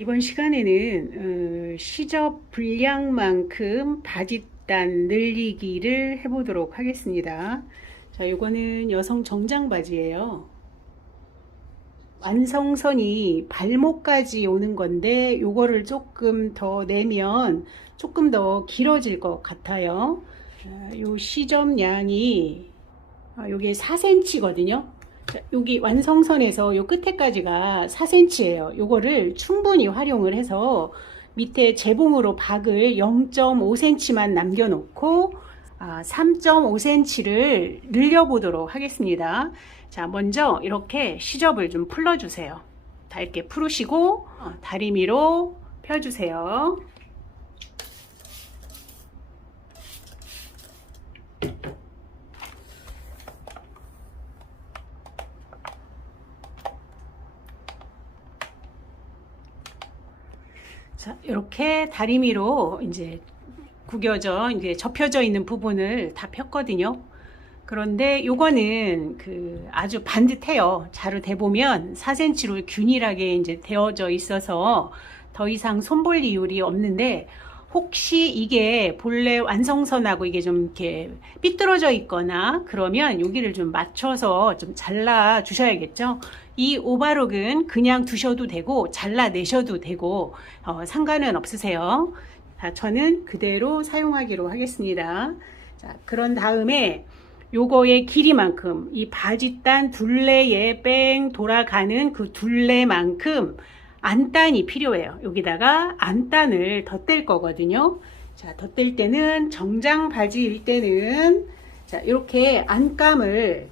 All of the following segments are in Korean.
이번 시간에는 시접 분량만큼 바짓단 늘리기를 해보도록 하겠습니다. 자, 요거는 여성 정장 바지예요. 완성선이 발목까지 오는 건데 요거를 조금 더 내면 조금 더 길어질 것 같아요. 요 시접 양이 요게 4cm거든요. 여기 완성선에서 요 끝에까지가 4cm예요. 요거를 충분히 활용을 해서 밑에 재봉으로 박을 0.5cm만 남겨놓고 3.5cm를 늘려보도록 하겠습니다. 자, 먼저 이렇게 시접을 좀 풀어주세요. 다 이렇게 풀으시고 다리미로 펴주세요. 자, 이렇게 다리미로 이제 구겨져 이제 접혀져 있는 부분을 다 폈거든요. 그런데 요거는 아주 반듯해요. 자로 대보면 4cm로 균일하게 이제 되어져 있어서 더 이상 손볼 이율이 없는데, 혹시 이게 본래 완성선하고 이게 좀 이렇게 삐뚤어져 있거나 그러면 여기를 좀 맞춰서 좀 잘라 주셔야겠죠. 이 오버록은 그냥 두셔도 되고 잘라내셔도 되고 상관은 없으세요. 자, 저는 그대로 사용하기로 하겠습니다. 자, 그런 다음에 요거의 길이만큼, 이 바짓단 둘레에 뺑 돌아가는 그 둘레만큼 안단이 필요해요. 여기다가 안단을 덧댈 거거든요. 자, 덧댈 때는 정장 바지일 때는 자, 이렇게 안감을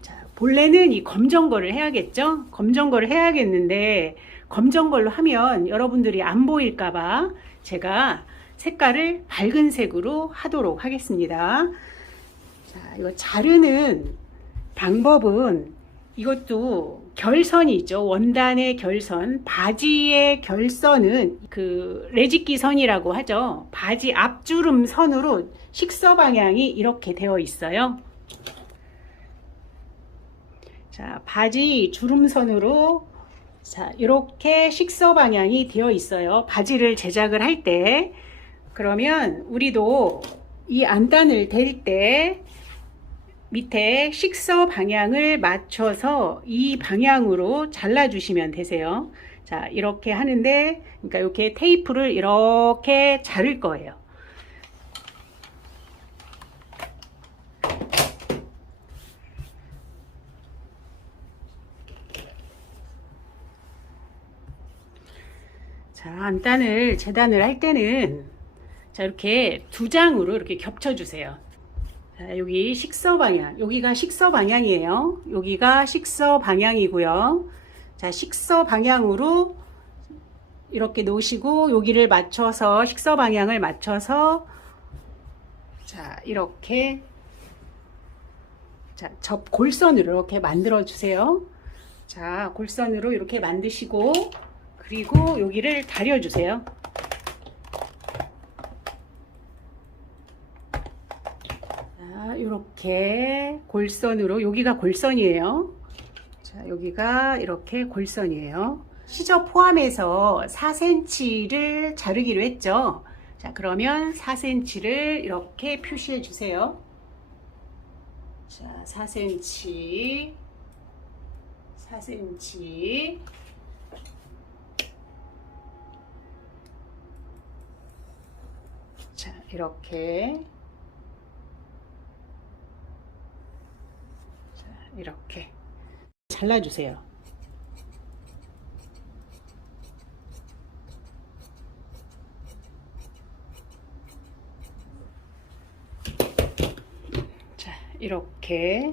자, 본래는 이 검정 거를 해야겠죠. 검정 거를 해야겠는데 검정 걸로 하면 여러분들이 안 보일까봐 제가 색깔을 밝은 색으로 하도록 하겠습니다. 자, 이거 자르는 방법은 이것도 결선이 있죠. 원단의 결선, 바지의 결선은 레지끼 선이라고 하죠. 바지 앞주름 선으로 식서 방향이 이렇게 되어 있어요. 자, 바지 주름선으로 자, 이렇게 식서 방향이 되어 있어요. 바지를 제작을 할 때. 그러면 우리도 이 안단을 댈 때 밑에 식서 방향을 맞춰서 이 방향으로 잘라주시면 되세요. 자, 이렇게 하는데, 그러니까 이렇게 테이프를 이렇게 자를 거예요. 자, 안단을 재단을 할 때는 자, 이렇게 두 장으로 이렇게 겹쳐주세요. 자, 여기 식서 방향, 여기가 식서 방향이에요. 여기가 식서 방향이고요. 자, 식서 방향으로 이렇게 놓으시고 여기를 맞춰서 식서 방향을 맞춰서 자, 이렇게 자, 골선으로 이렇게 만들어 주세요. 자, 골선으로 이렇게 만드시고 그리고 여기를 다려 주세요. 이렇게 골선으로, 여기가 골선이에요. 자, 여기가 이렇게 골선이에요. 시접 포함해서 4cm를 자르기로 했죠. 자, 그러면 4cm를 이렇게 표시해 주세요. 자, 4cm, 4cm. 자, 이렇게 잘라주세요. 자, 이렇게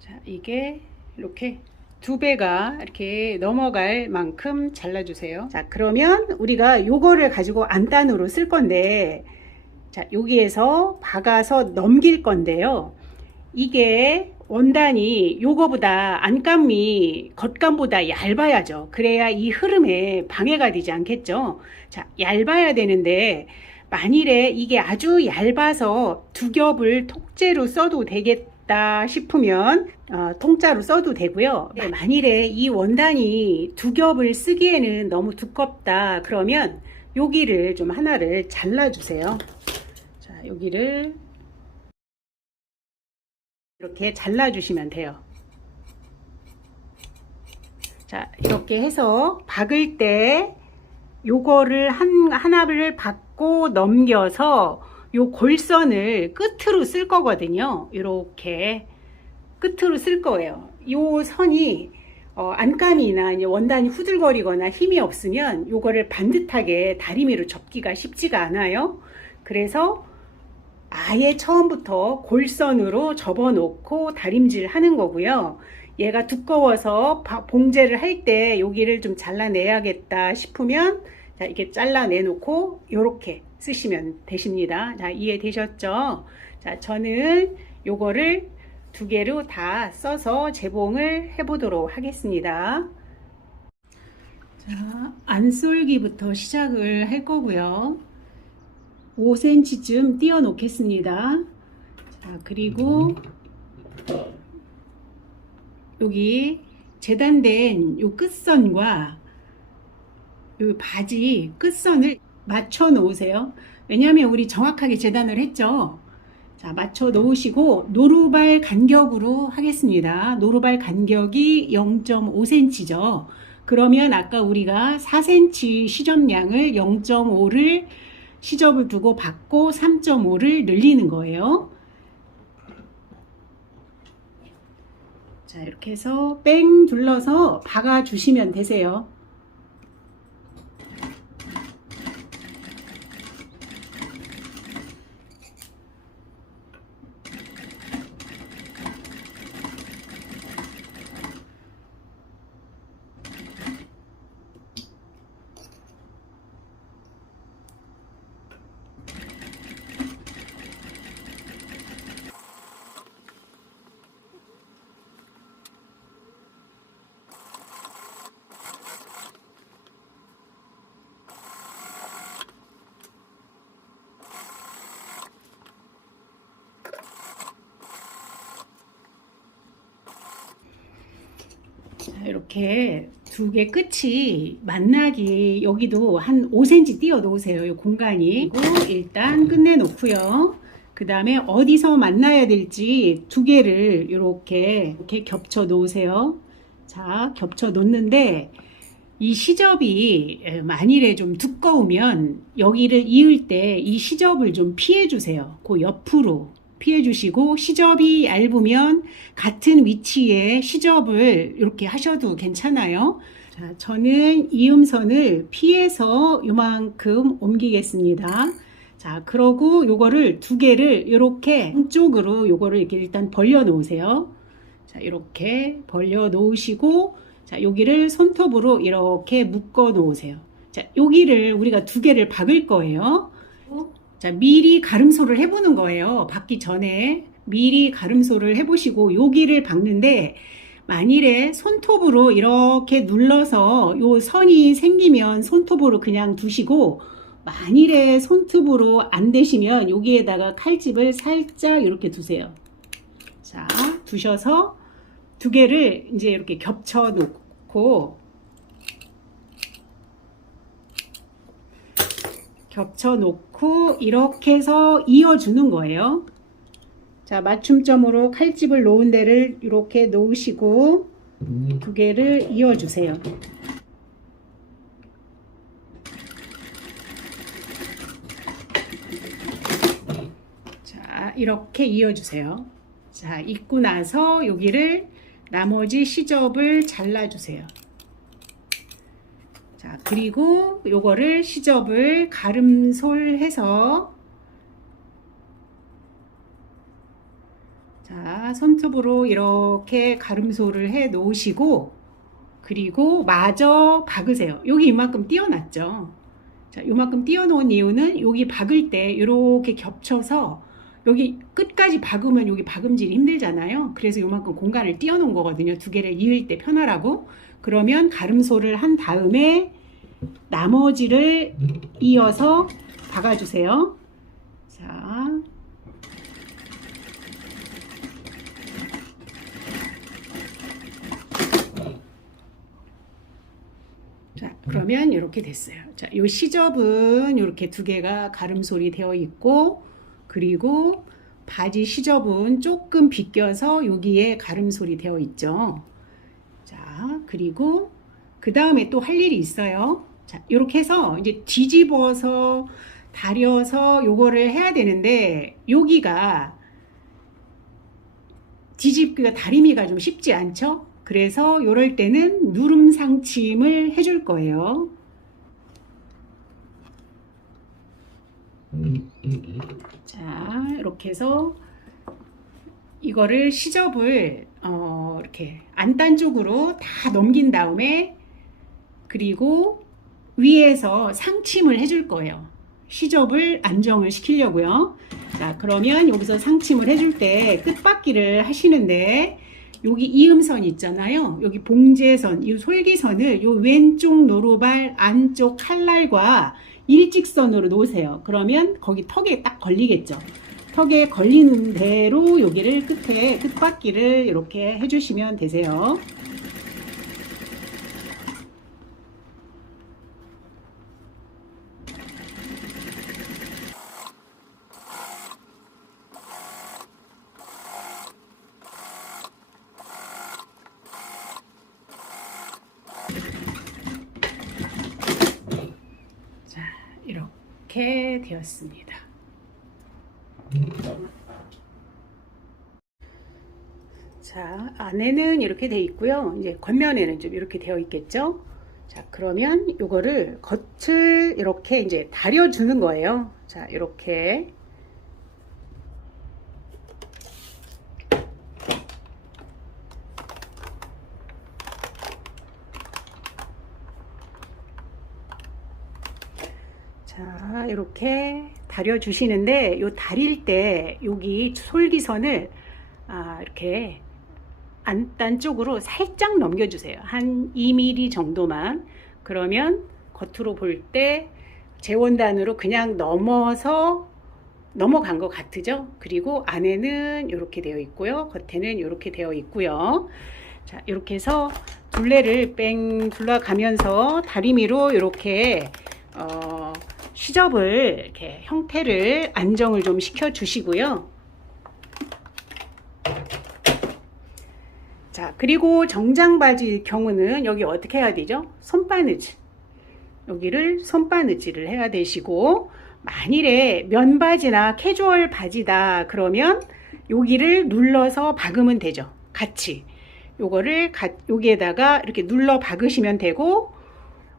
자, 이게 이렇게 두 배가 이렇게 넘어갈 만큼 잘라주세요. 자, 그러면 우리가 요거를 가지고 안단으로 쓸 건데, 자, 여기에서 박아서 넘길 건데요. 이게 원단이 요거보다 안감이 겉감보다 얇아야죠. 그래야 이 흐름에 방해가 되지 않겠죠. 자, 얇아야 되는데 만일에 이게 아주 얇아서 두 겹을 통째로 써도 두껍다 싶으면 통짜로 써도 되고요. 만일에 이 원단이 두 겹을 쓰기에는 너무 두껍다 그러면 여기를 좀 하나를 잘라주세요. 자, 여기를 이렇게 잘라주시면 돼요. 자, 이렇게 해서 박을 때 요거를 하나를 박고 넘겨서 요 골선을 끝으로 쓸 거거든요. 이렇게 끝으로 쓸 거예요. 요 선이 안감이나 이제 원단이 후들거리거나 힘이 없으면 요거를 반듯하게 다리미로 접기가 쉽지가 않아요. 그래서 아예 처음부터 골선으로 접어 놓고 다림질 하는 거고요. 얘가 두꺼워서 봉제를 할 때 여기를 좀 잘라내야겠다 싶으면 자, 이렇게 잘라내 놓고 요렇게 쓰시면 되십니다. 자, 이해되셨죠? 자, 저는 요거를 두 개로 다 써서 재봉을 해 보도록 하겠습니다. 자, 안솔기부터 시작을 할 거고요. 5cm쯤 띄워 놓겠습니다. 자, 그리고 여기 재단된 요 끝선과 요 바지 끝선을 맞춰 놓으세요. 왜냐하면 우리 정확하게 재단을 했죠. 자, 맞춰 놓으시고 노루발 간격으로 하겠습니다. 노루발 간격이 0.5cm죠. 그러면 아까 우리가 4cm 시접량을 0.5를 시접을 두고 받고 3.5를 늘리는 거예요. 자, 이렇게 해서 뺑 둘러서 박아 주시면 되세요. 자, 이렇게 두 개 끝이 만나기 여기도 한 5cm 띄워 놓으세요. 이 공간이. 그리고 일단 끝내 놓고요. 그 다음에 어디서 만나야 될지 두 개를 이렇게 겹쳐 놓으세요. 자, 겹쳐 놓는데 이 시접이 만일에 좀 두꺼우면 여기를 이을 때 이 시접을 좀 피해 주세요. 그 옆으로 피해 주시고, 시접이 얇으면 같은 위치에 시접을 이렇게 하셔도 괜찮아요. 자, 저는 이음선을 피해서 요만큼 옮기겠습니다. 자, 그러고 요거를 두 개를 이렇게 한쪽으로 요거를 이렇게 일단 벌려 놓으세요. 자, 이렇게 벌려 놓으시고, 자, 여기를 손톱으로 이렇게 묶어 놓으세요. 자, 여기를 우리가 두 개를 박을 거예요. 자, 미리 가름소를 해보는 거예요. 박기 전에 미리 가름소를 해보시고 여기를 박는데, 만일에 손톱으로 이렇게 눌러서 요 선이 생기면 손톱으로 그냥 두시고, 만일에 손톱으로 안 되시면 여기에다가 칼집을 살짝 이렇게 두세요. 자, 두셔서 두 개를 이제 이렇게 겹쳐 놓고 이렇게 해서 이어주는 거예요. 자, 맞춤점으로 칼집을 놓은 데를 이렇게 놓으시고 두 개를 이어주세요. 자, 이렇게 이어주세요. 자, 입고 나서 여기를 나머지 시접을 잘라주세요. 자, 그리고 요거를 시접을 가름솔해서, 자, 손톱으로 이렇게 가름솔을 해 놓으시고, 그리고 마저 박으세요. 여기 이만큼 띄어놨죠. 자, 요만큼 띄어놓은 이유는 여기 박을 때 이렇게 겹쳐서 여기 끝까지 박으면 여기 박음질이 힘들잖아요. 그래서 요만큼 공간을 띄어놓은 거거든요. 두 개를 이을 때 편하라고. 그러면 가름소를 한 다음에 나머지를 이어서 박아주세요. 자, 그러면 이렇게 됐어요. 자, 요 시접은 이렇게 두 개가 가름솔이 되어 있고, 그리고 바지 시접은 조금 비껴서 여기에 가름솔이 되어 있죠. 자, 그리고 그 다음에 또 할 일이 있어요. 자, 이렇게 해서 이제 뒤집어서 다려서 요거를 해야 되는데, 여기가 뒤집기가 다리미가 좀 쉽지 않죠? 그래서 이럴 때는 누름 상침을 해줄 거예요. 자, 이렇게 해서 이거를 시접을 이렇게 안단 쪽으로 다 넘긴 다음에, 그리고 위에서 상침을 해줄 거예요. 시접을 안정을 시키려고요. 자, 그러면 여기서 상침을 해줄 때 끝바퀴를 하시는데, 여기 이음선 있잖아요. 여기 봉제선, 이 솔기선을 요 왼쪽 노루발 안쪽 칼날과 일직선으로 놓으세요. 그러면 거기 턱에 딱 걸리겠죠. 턱에 걸리는 대로 여기를 끝에 끝바퀴를 이렇게 해주시면 되세요. 자, 이렇게 되었습니다. 자, 안에는 이렇게 되어 있고요. 이제 겉면에는 좀 이렇게 되어 있겠죠. 자, 그러면 이거를 겉을 이렇게 이제 다려주는 거예요. 자, 이렇게. 자, 이렇게 다려 주시는데, 요 다릴 때 여기 솔기선을 이렇게 안단 쪽으로 살짝 넘겨주세요. 한 2mm 정도만. 그러면 겉으로 볼 때 재원단으로 그냥 넘어간 것 같으죠? 그리고 안에는 이렇게 되어 있고요. 겉에는 이렇게 되어 있고요. 자, 이렇게 해서 둘레를 뺑 둘러가면서 다리미로 이렇게 시접을 이렇게 형태를 안정을 좀 시켜 주시고요. 자, 그리고 정장 바지 경우는 여기 어떻게 해야 되죠? 손바느질. 여기를 손바느질을 해야 되시고, 만일에 면바지나 캐주얼 바지다 그러면 여기를 눌러서 박으면 되죠. 같이. 요거를 여기에다가 이렇게 눌러 박으시면 되고,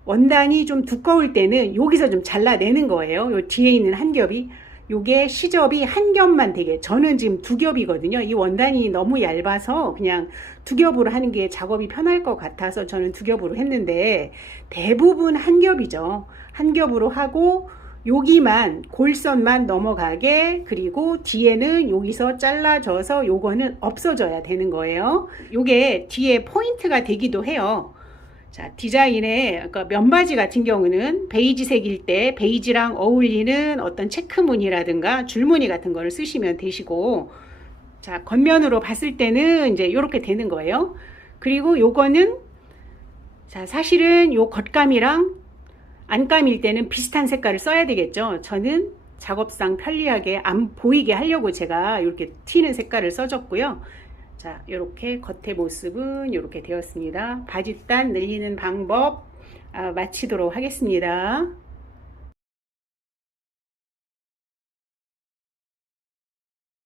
원단이 좀 두꺼울 때는 여기서 좀 잘라내는 거예요. 요 뒤에 있는 한 겹이. 요게 시접이 한 겹만 되게, 저는 지금 두 겹이거든요. 이 원단이 너무 얇아서 그냥 두 겹으로 하는 게 작업이 편할 것 같아서 저는 두 겹으로 했는데, 대부분 한 겹이죠. 한 겹으로 하고 여기만 골선만 넘어가게, 그리고 뒤에는 여기서 잘라져서 요거는 없어져야 되는 거예요. 요게 뒤에 포인트가 되기도 해요. 자, 디자인에, 그러니까 면바지 같은 경우는 베이지색일 때 베이지랑 어울리는 어떤 체크무늬라든가 줄무늬 같은 거를 쓰시면 되시고, 자, 겉면으로 봤을 때는 이제 이렇게 되는 거예요. 그리고 요거는, 자, 사실은 요 겉감이랑 안감일 때는 비슷한 색깔을 써야 되겠죠. 저는 작업상 편리하게 안 보이게 하려고 제가 이렇게 튀는 색깔을 써줬고요. 자, 이렇게 겉의 모습은 이렇게 되었습니다. 바짓단 늘리는 방법 마치도록 하겠습니다.